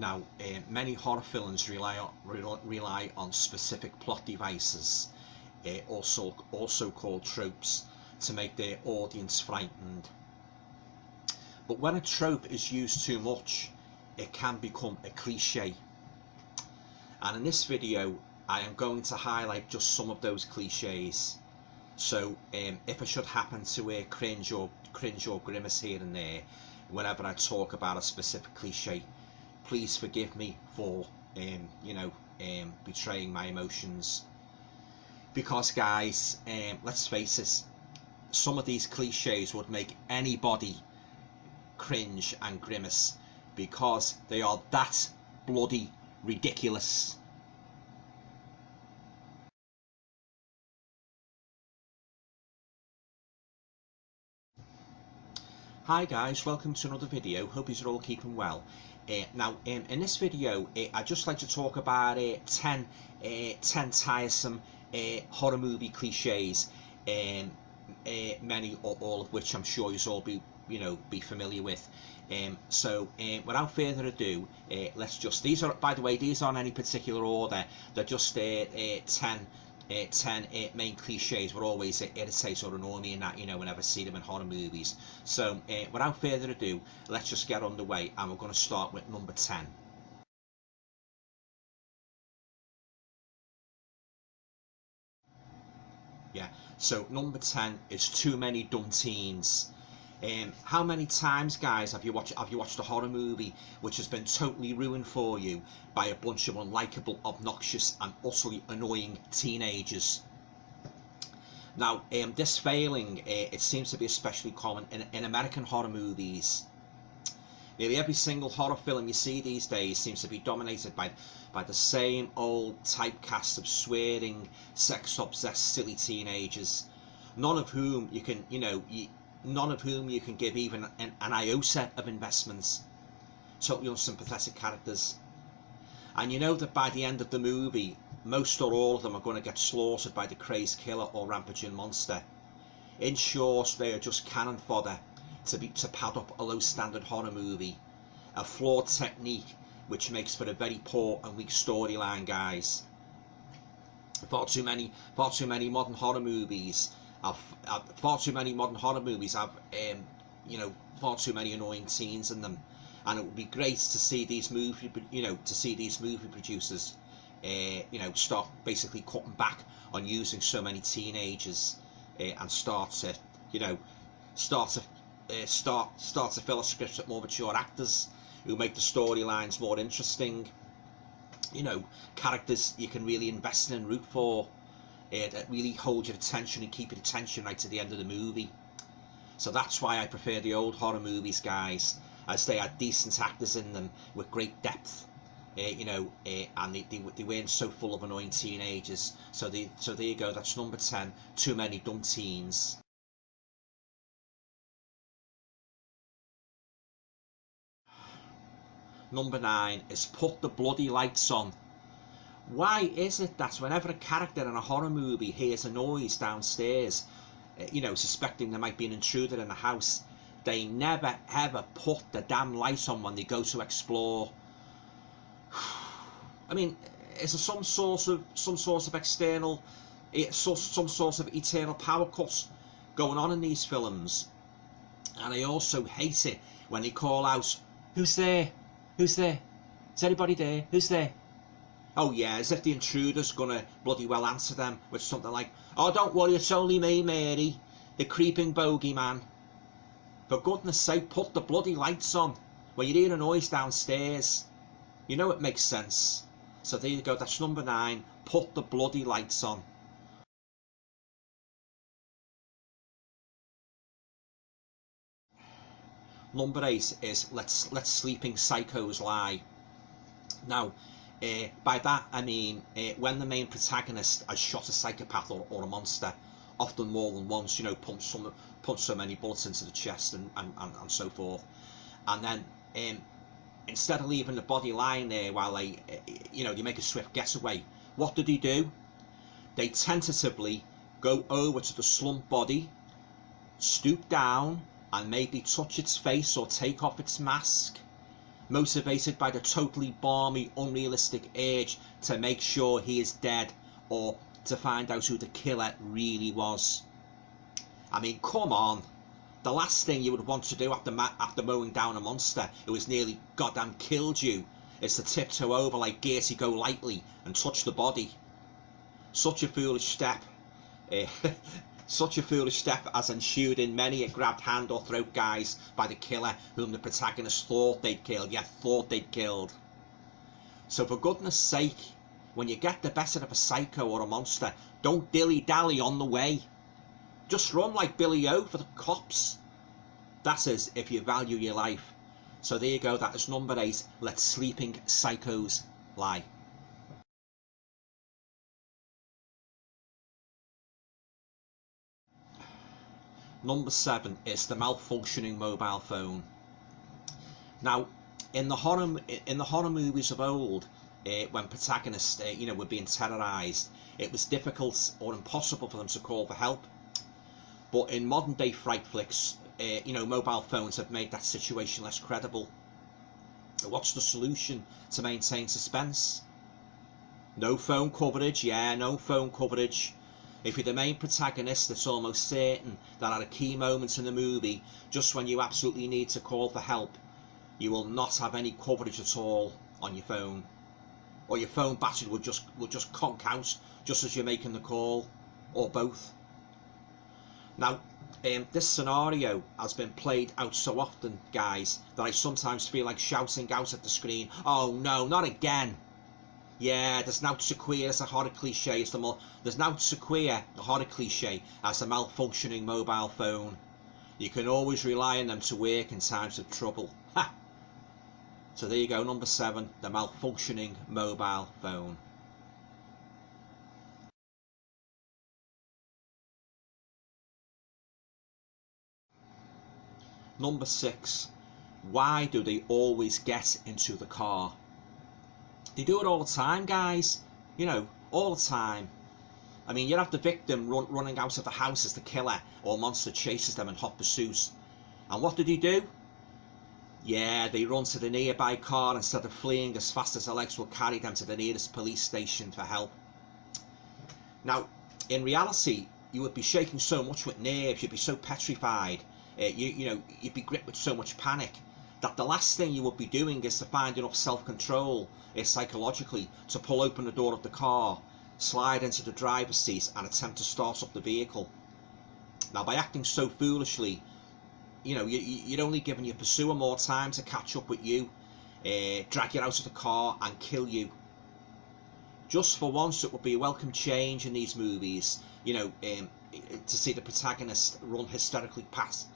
Now, many horror films rely on specific plot devices, also called tropes, to make their audience frightened. But when a trope is used too much, it can become a cliche. And in this video, I am going to highlight just some of those cliches. So if I should happen to cringe or grimace here and there whenever I talk about a specific cliche, please forgive me for betraying my emotions. Because guys, let's face it, some of these cliches would make anybody cringe and grimace because they are that bloody ridiculous. Hi guys, welcome to another video. Hope you're all keeping well. Now in this video I'd just like to talk about 10 tiresome horror movie cliches, many or all of which I'm sure you'll all be familiar with. So without further ado, let's just, these are, by the way, these aren't any particular order, they're just 10 main cliches were always irritate or annoy me, and that, whenever I see them in horror movies. So without further ado, let's just get underway, and we're going to start with number 10. Yeah, so number 10 is too many dumb teens. How many times, guys, have you watched a horror movie which has been totally ruined for you by a bunch of unlikable, obnoxious and utterly annoying teenagers? Now, this failing, it seems to be especially common in American horror movies. Nearly every single horror film you see these days seems to be dominated by the same old typecast of swearing, sex-obsessed, silly teenagers, none of whom you can, you can give even an iota of investments. Totally unsympathetic characters. And you know that by the end of the movie, most or all of them are going to get slaughtered by the crazed killer or rampaging monster. In short, they are just cannon fodder to pad up a low standard horror movie. A flawed technique which makes for a very poor and weak storyline, guys. Far too many modern horror movies have far too many annoying teens in them, and it would be great to see these movie producers start basically cutting back on using so many teenagers, and start to fill a scripts with more mature actors who make the storylines more interesting, characters you can really invest in and root for, that really hold your attention and keep your attention right to the end of the movie. So that's why I prefer the old horror movies, guys, as they had decent actors in them with great depth, and they weren't so full of annoying teenagers. So there you go, that's number 10, too many dumb teens. Number 9 is put the bloody lights on. Why is it that whenever a character in a horror movie hears a noise downstairs, suspecting there might be an intruder in the house, they never ever put the damn light on when they go to explore? I mean, is there some sort of external, some sort of eternal power cut going on in these films? And I also hate it when they call out, "Who's there? Who's there? Is anybody there? Who's there?" Oh yeah, as if the intruder's gonna bloody well answer them with something like, "Oh, don't worry, it's only me, Mary, the creeping bogeyman." For goodness sake, put the bloody lights on when you hear a noise downstairs. It makes sense. So there you go, that's number 9, put the bloody lights on. Number 8 is let sleeping psychos lie. Now, by that I mean when the main protagonist has shot a psychopath or a monster, often more than once, pumped so many bullets into the chest and so forth, and then instead of leaving the body lying there while they make a swift getaway, what do? They tentatively go over to the slumped body, stoop down and maybe touch its face or take off its mask, motivated by the totally balmy, unrealistic urge to make sure he is dead, or to find out who the killer really was. I mean, come on. The last thing you would want to do after mowing down a monster who has nearly goddamn killed you is to tiptoe over like Gertie Golightly and touch the body. Such a foolish step. Such a foolish step as ensued in many a grabbed hand or throat, guys, by the killer whom the protagonist thought they'd killed. Yeah, thought they'd killed. So for goodness sake, when you get the better of a psycho or a monster, don't dilly-dally on the way. Just run like Billy O for the cops. That is, if you value your life. So there you go, that is number 8, Let Sleeping Psychos Lie. Number 7 is the malfunctioning mobile phone. Now, in the horror movies of old, when protagonists, were being terrorised, it was difficult or impossible for them to call for help. But in modern day fright flicks, mobile phones have made that situation less credible. What's the solution to maintain suspense? No phone coverage, no phone coverage. If you're the main protagonist, it's almost certain that at a key moment in the movie, just when you absolutely need to call for help, you will not have any coverage at all on your phone. Or your phone battery will just conk out just as you're making the call, or both. Now, this scenario has been played out so often, guys, that I sometimes feel like shouting out at the screen, "Oh no, not again!" Yeah, there's now so queer as a horror cliche as the malfunctioning mobile phone. You can always rely on them to work in times of trouble. Ha! So there you go, number 7, the malfunctioning mobile phone. Number 6, why do they always get into the car? They do it all the time, guys. All the time. I mean, you have the victim running out of the house as the killer or monster chases them in hot pursuit. And what do? Yeah, they run to the nearby car instead of fleeing as fast as their legs will carry them to the nearest police station for help. Now, in reality, you would be shaking so much with nerves, you'd be so petrified, you'd be gripped with so much panic, that the last thing you would be doing is to find enough self-control psychologically to pull open the door of the car, slide into the driver's seat and attempt to start up the vehicle. Now, by acting so foolishly, you're only giving your pursuer more time to catch up with you, drag you out of the car and kill you. Just for once, it would be a welcome change in these movies, to see the protagonist run hysterically past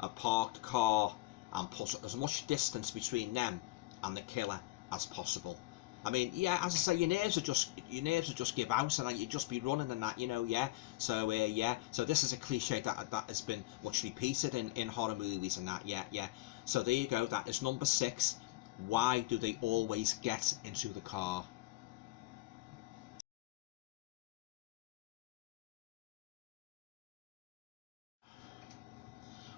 a parked car and put as much distance between them and the killer as possible. I mean, yeah, as I say, your nerves will just give out, and you'd just be running and that, yeah. So so this is a cliche that has been much repeated in horror movies and that, yeah. So there you go, that is number 6. Why do they always get into the car?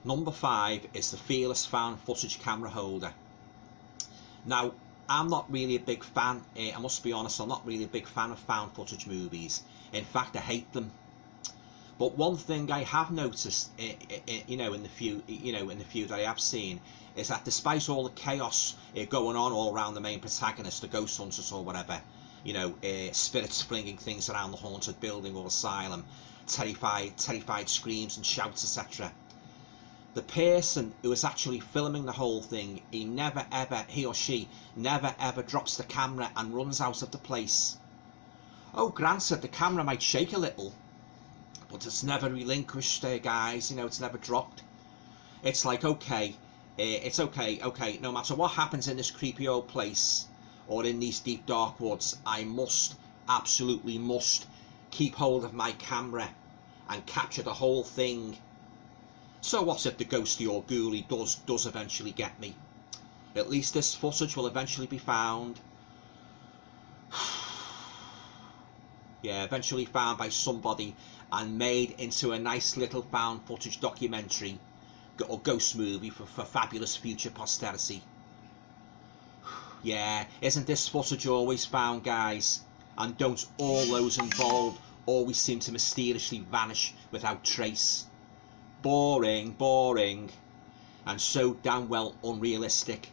Number 5 is the fearless found footage camera holder. Now, I'm not really a big fan, I must be honest, I'm not really a big fan of found footage movies. In fact, I hate them. But one thing I have noticed, in the few that I have seen, is that despite all the chaos going on all around the main protagonist, the ghost hunters or whatever, spirits flinging things around the haunted building or asylum, terrified screams and shouts, etc. The person who is actually filming the whole thing, he or she never ever drops the camera and runs out of the place. Oh, granted, the camera might shake a little, but it's never relinquished, guys. It's never dropped. It's like, okay, it's okay, no matter what happens in this creepy old place or in these deep dark woods, I absolutely must keep hold of my camera and capture the whole thing. So what if the ghosty or ghoulie does eventually get me? At least this footage will eventually be found. Yeah, eventually found by somebody and made into a nice little found footage documentary or ghost movie for fabulous future posterity. Yeah, isn't this footage always found, guys? And don't all those involved always seem to mysteriously vanish without trace? Boring, boring, and so damn well unrealistic.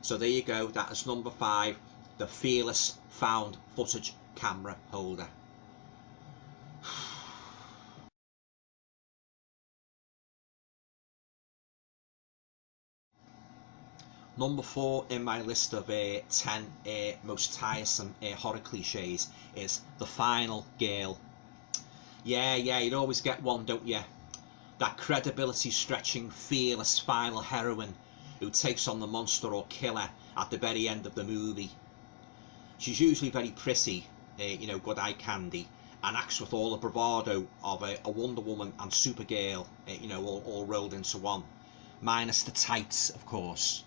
So there you go, that is number 5, the fearless found footage camera holder. Number 4 in my list of 10 most tiresome horror cliches is the Final Gale. Yeah, you'd always get one, don't you? That credibility stretching, fearless final heroine who takes on the monster or killer at the very end of the movie. She's usually very pretty, good eye candy, and acts with all the bravado of a Wonder Woman and Supergirl, all rolled into one, minus the tights, of course.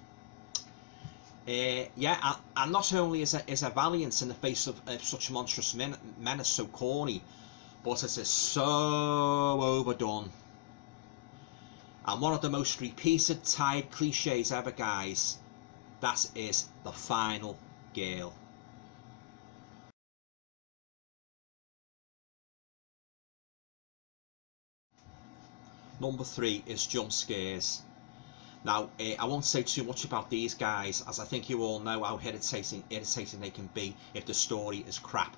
And not only is a valiant in the face of such monstrous menace so corny, but it is so overdone. And one of the most repeated, tired cliches ever, guys, that is the Final Gale. Number 3 is jump scares. Now, I won't say too much about these guys, as I think you all know how irritating they can be if the story is crap.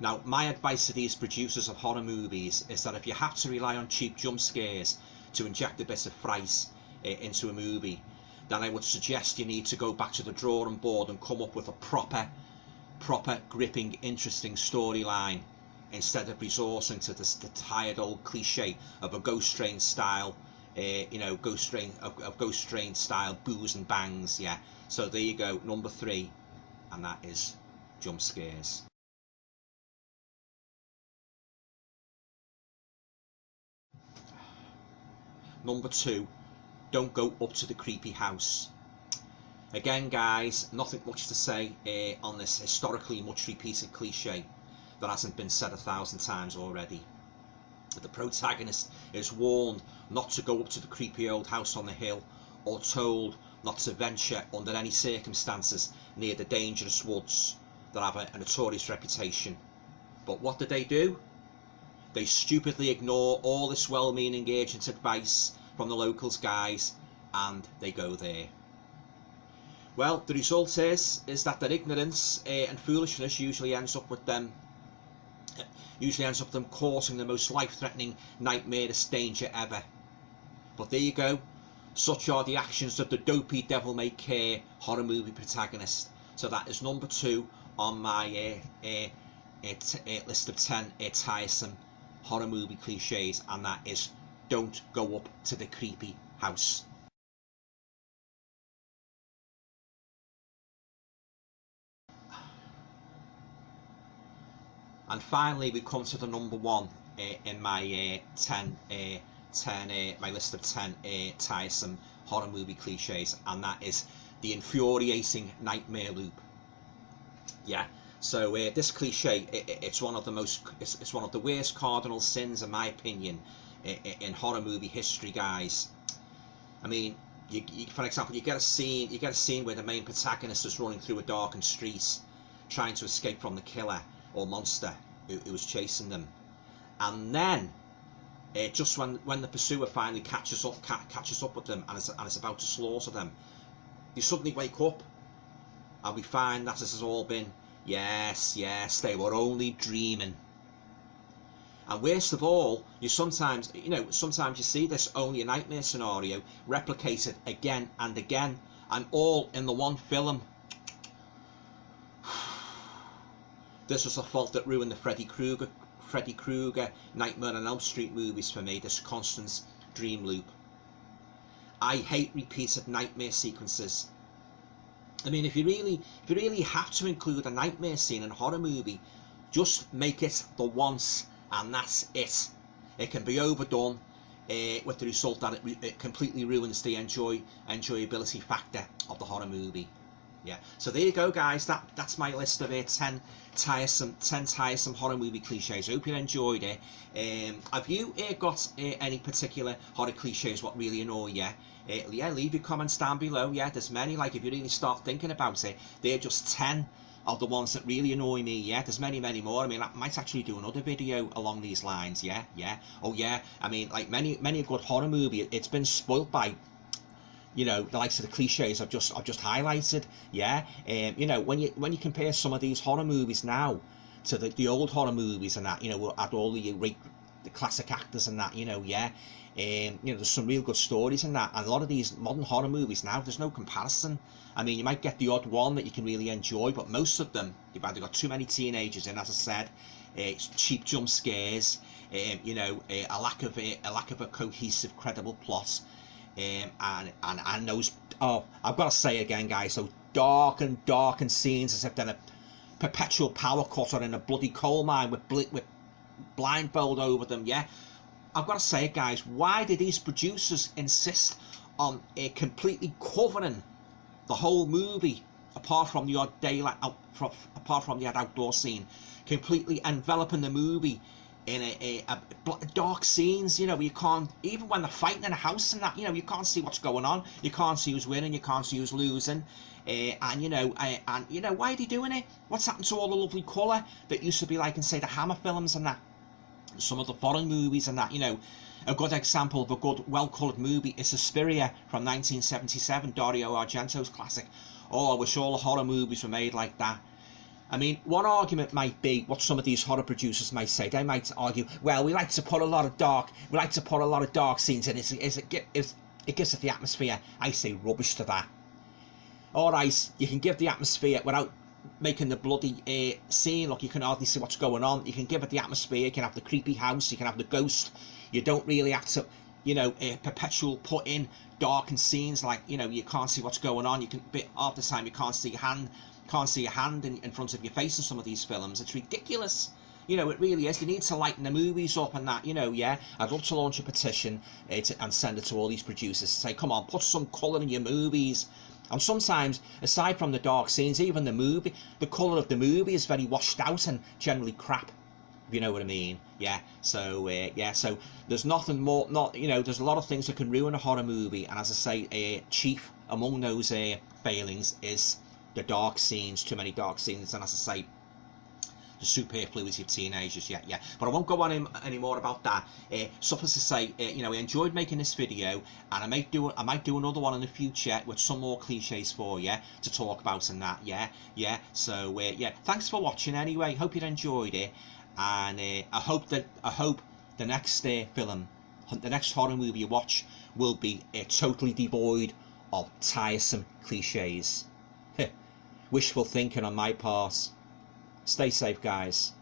Now, my advice to these producers of horror movies is that if you have to rely on cheap jump scares to inject a bit of fright into a movie, then I would suggest you need to go back to the drawing board and come up with a proper gripping, interesting storyline, instead of resorting to the tired old cliche of a Ghost Train style, Ghost Train style boos and bangs. Yeah, so there you go, number 3, and that is jump scares. Number 2, don't go up to the creepy house. Again, guys, nothing much to say on this historically much repeated cliche that hasn't been said 1,000 times already. The protagonist is warned not to go up to the creepy old house on the hill, or told not to venture under any circumstances near the dangerous woods that have a notorious reputation. But what do? They stupidly ignore all this well-meaning agent advice from the locals, guys, and they go there. Well, the result is that their ignorance and foolishness usually ends up them causing the most life-threatening, nightmarish danger ever. But there you go. Such are the actions of the dopey, devil-may-care horror movie protagonist. So that is number 2 on my list of 10 tiresome horror movie cliches, and that is don't go up to the creepy house. And finally, we come to the number 1 in my my list of 10 tiresome horror movie cliches, and that is the infuriating nightmare loop. Yeah. So this cliche, it's one of the worst cardinal sins, in my opinion, in horror movie history, guys. I mean, for example, you get a scene where the main protagonist is running through a darkened street, trying to escape from the killer or monster who was chasing them, and then just when the pursuer finally catches up with them and is about to slaughter them, you suddenly wake up, and we find that this has all been, yes, they were only dreaming. And worst of all, sometimes you see this only a nightmare scenario replicated again and again, and all in the one film. This was the fault that ruined the Freddy Krueger, Nightmare on Elm Street movies for me, this constant dream loop. I hate repeated nightmare sequences. I mean, if you really have to include a nightmare scene in a horror movie, just make it the once, and that's it. It can be overdone, with the result that it completely ruins the enjoyability factor of the horror movie. yeah. So there you go, guys. That's my list of 10 tiresome horror movie cliches. I hope you enjoyed it. Have you got any particular horror cliches what really annoy you? Yeah, leave your comments down below. Yeah, there's many. Like, if you really start thinking about it, they're just 10 of the ones that really annoy me. Yeah, there's many more. I mean, I might actually do another video along these lines. Yeah. Oh yeah, I mean, like many a good horror movie, it's been spoilt by, you know, the likes of the cliches I've just highlighted. Yeah. You know, when you compare some of these horror movies now to the old horror movies and that, you know, at all the classic actors and that, you know, yeah. You know, there's some real good stories in that, and a lot of these modern horror movies now, there's no comparison. I mean, you might get the odd one that you can really enjoy, but most of them, you've either got too many teenagers in, as I said, it's cheap jump scares, you know, a lack of a cohesive, credible plot, and those, oh, I've got to say again, guys, those dark scenes as if they're a perpetual power cutter in a bloody coal mine with blindfold over them. Yeah, I've got to say it, guys, why did these producers insist on completely covering the whole movie, apart from the odd daylight, apart from the odd outdoor scene, completely enveloping the movie in a dark scenes, you know, you can't, even when they're fighting in a house and that, you know, you can't see what's going on, you can't see who's winning, you can't see who's losing, and you know, why are they doing it? What's happened to all the lovely colour that used to be like in, say, the Hammer films and that, some of the foreign movies and that, you know? A good example of a good, well-coloured movie is Suspiria from 1977, Dario Argento's classic. Oh, I wish all the horror movies were made like that. I mean, one argument might be, what some of these horror producers might say, they might argue, well, we like to put a lot of dark scenes in, it gives it the atmosphere. I say rubbish to that. Alright, you can give the atmosphere without making the bloody scene, look, you can hardly see what's going on. You can give it the atmosphere, you can have the creepy house, you can have the ghost. You don't really have to, you know, perpetual put in darkened scenes, like, you know, you can't see what's going on. You can, half the time you can't see a hand in front of your face in some of these films. It's ridiculous. You know, it really is. They need to lighten the movies up and that, you know, yeah. I'd love to launch a petition and send it to all these producers to say, come on, put some colour in your movies. And sometimes, aside from the dark scenes, even the colour of the movie is very washed out and generally crap. If you know what I mean. Yeah, so yeah, so there's nothing more, you know, there's a lot of things that can ruin a horror movie, and as I say, chief among those failings is the dark scenes, too many dark scenes, and as I say, the superfluity of teenagers. Yeah, but I won't go on any more about that. Suffice to say, you know, I enjoyed making this video, and I might do another one in the future with some more cliches for you to talk about and that. Yeah. So yeah, thanks for watching anyway. Hope you enjoyed it. And I hope the next film, the next horror movie you watch will be totally devoid of tiresome cliches. Wishful thinking on my part. Stay safe, guys.